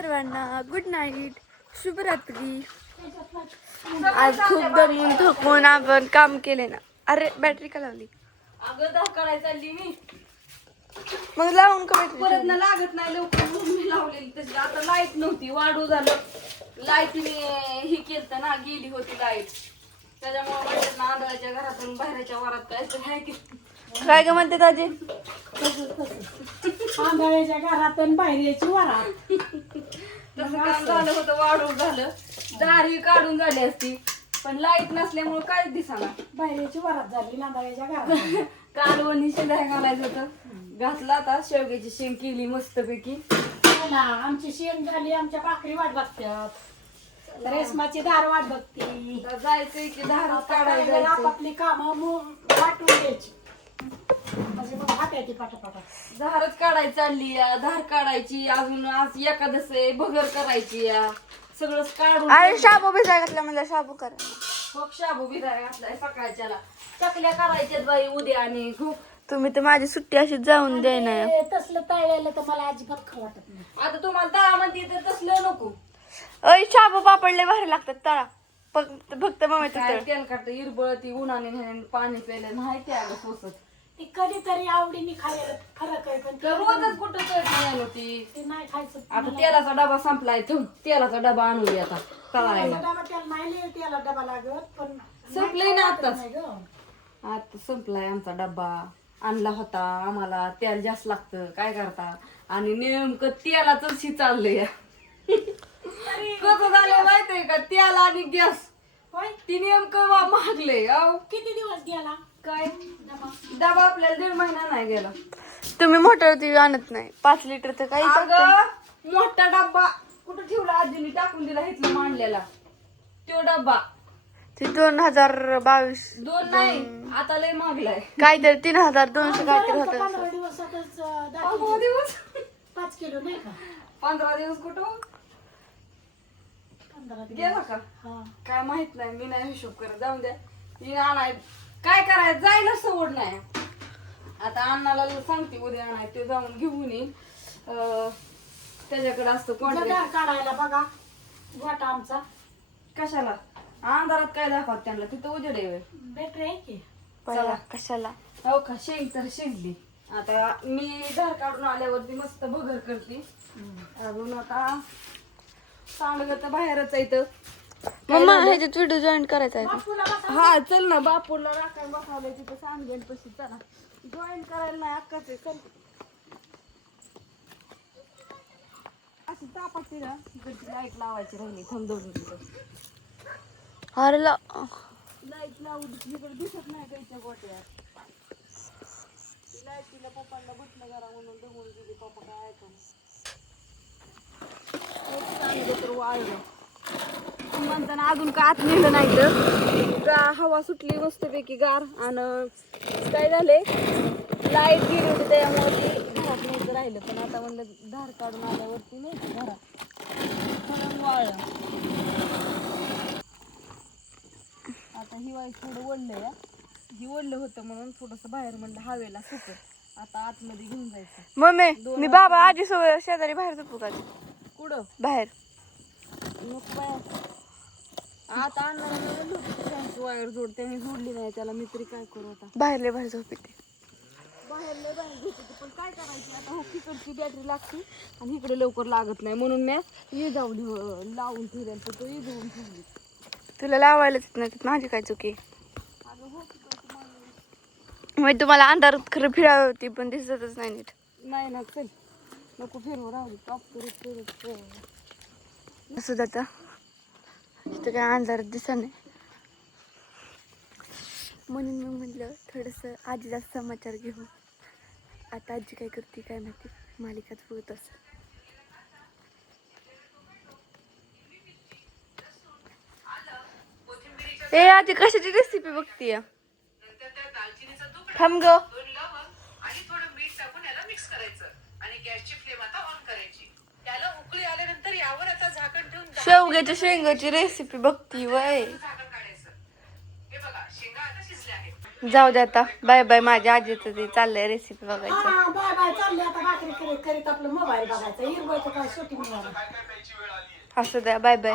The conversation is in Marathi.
सर्वांना गुड नाईट, शुभरात्री. आज खूप दमून थकून आपण काम केले ना. अरे बॅटरी का लावली? अगं धाकाळाय चालली मी. मग लावून का परत ना लागत नाही लवकर म्हणून मी लावलेली तशी. आता लाईट नव्हती, वाढू झालं. लाईटने ही केलं ना, गेली होती लाईट. त्याच्यामुळे म्हणतात ना आंधळाच्या घरातून बाहेरच्या वरात काय आहे की काय ग म्हणते दाजी? आंधळ्याच्या घरातून बाहेरची वरात. तसं काम झालं होतं, वाढून झालं. दारी काढून झाली असती पण लाईट नसल्यामुळे काहीच दिसाना. बाहेरची वरात झाली नांदळ्याच्या घरात. कालवणी शेंगा घालायचं होतं, घातला. आता शेवग्याची शेंग केली मस्तपैकी. आमची शेण झाली, आमच्या भाकरी वाट बघतात. रेशमाची दार वाट बघती. जायचंय की धार काढायला आपापली कामं वाटून द्यायची. धारच काढायची चालली या, धार काढायची. अजून आज एकादस आहे, भगर करायची या. सगळं काढून अरे शाबू भिजाय घातला म्हणजे शाबू करा. खूप शाबू भिजाय घातलाय सकाळच्याला. चकल्या करायच्यात बाई उद्या. आणि खूप तुम्ही तर माझी सुट्टी अशी जाऊन देणार. तसलं तळलेलं तर मला अजिबात खाऊ वाटत नाही. आता तुम्हाला तळा म्हणते तर तसलं नको. अय शाबू पापडले भारी लागतात तळा. फक्त मग तेल काढतं इरबळ ती उन्हाने नाही, पाणी प्यायला नाही ते अगं सोसत. ती कधीतरी आवडीने खायला फरक आहे, पण तर रोजच कुठं कळत होती. ते नाही खायचं. आता तेलाचा डबा संपलाय, तेलाचा डबा आणून आता तळायला. डबा त्याला नाही त्याला डबा लागत, पण संपलंय ना आताच. नाही ग. आता संपलाय आमचा डब्बा. आणला होता, आम्हाला तेल जास्त लागतं, काय करता. आणि नेमकं तेलाच चाललंय. कसं झालं माहितीये का, तेल आणि गॅस होय, ती नेमकं मागले. अहो किती दिवस गेला काय डबा आपल्याला 1.5 महिना नाही गेला. तुम्ही मोटर ती आणत नाही 5 लिटर तर काही अगं मोठा डब्बा कुठं ठेवला, आजीने टाकून दिला इथला मांडलेला तो डब्बा. ते 2022 2 नाही, आता लय मागलाय. काहीतरी 3200 काहीतरी होत. 15 दिवसातच 15 दिवस 5 किलो नाही का? 15 दिवस कुठं 15 दिवस गेला का हा. काय माहित नाही, मी नाही हिशोब करत. जाऊन द्या. ही आणाय काय करायचं, जायला सवड नाही. आता अण्णाला सांगते उद्या आणाय, ते जाऊन घेऊन येईल. त्याच्याकडे असतं कोण जगार काढायला बघा गोटा आमचा. कशाला अंधारात काय दाखवत त्यांना, तिथं उजेड आहे. बॅटरी आहे की. पहिला कशाला हो का, शेंग तर शेंगली. आता मी धार काढून आल्यावरती मस्त भगर करते. अजून आता सांडग तर बाहेरच आहे. इथं मम्मा ह्याच्यात व्हिडिओ जॉईन करायचा आहे का? बापूला बसा. हा चल ना, बापूरला राखाय बसावलंय तिथं सांडगण पशी. चला जॉईन करायला नाही अक्काच आहे. चल अशी तापाची ना, तिकडची लाईट लावायची राहिली. थांब दोन तिथं अरे लाईट लावून इकडे दिसत नाही गायच्या गोट्यात. लाईट तिला पप्पाला बटणं करा म्हणून दमून गेली. पप्पा काय ऐकून तर वाळलं म्हणताना अजून का आत नेलं नाही तर हवा सुटली मस्तपैकी गार. आणि काय झाले, लाईट गेली होती त्यामुळे ती घरात न्यायचं राहिलं. पण आता म्हणलं धार काढून आल्यावरती नाही घरात म्हणून वाळलं. आता हिवाळी थोडं ओढलंय, ही ओढलं होतं म्हणून थोडस बाहेर म्हणलं हवेला सुकत. आता आतमध्ये घेऊन जायचं. मम्मी मी बाबा आजी सोबत शेजारी बाहेर झोपू का? कुठं बाहेर मग काय आता आणणार वायर जोड, त्याने जोडली नाही त्याला. मी तरी काय करू आता, बाहेर बाहेर झोप येते. बाहेर झोपते पण काय करायची आता. हो तिकडची बॅटरी लागते आणि इकडे लवकर लागत नाही म्हणून मी इजावली लावून ठेवली. तर तो इजवून ठेवली. तुला लावायलाच नाही, माझी काय चुकी. अगं हो तिकडची मग तुम्हाला अंधारात खरं फिरावं होती पण दिसतच नाही नीट. नाही ना, चल नको फिरव, राहू टॉप करत असं जातं इथं काय अंधारात दिसत नाही म्हणून मी म्हटलं थोडंसं आजीचा समाचार घेऊ. आता आजी काय करते काय माहिती, मालिकाच बघत असं. ए आजी कशाची रेसिपी बघतीय? थांब ग. आणि थोडं मीठ टाकून याला मिक्स करायचं आणि गॅसची फ्लेम आता ऑन करायची. त्याला उकळी आल्यानंतर यावर आता झाकण ठेवून शेवग्याच्या शेंगाची रेसिपी बघती वय. झाकण काढायचं. हे बघा शेंगा आता शिजल्या आहेत. जाऊ दे आता. Bye bye. माझ्या आजीचं ते चाललंय रेसिपी बघायचं. हा बाय बाय चालले आता भाकरी करीत करीत आपलं मोबाईल बघायचं हिरवायचं काय शूटिंग असं द्या. Bye bye.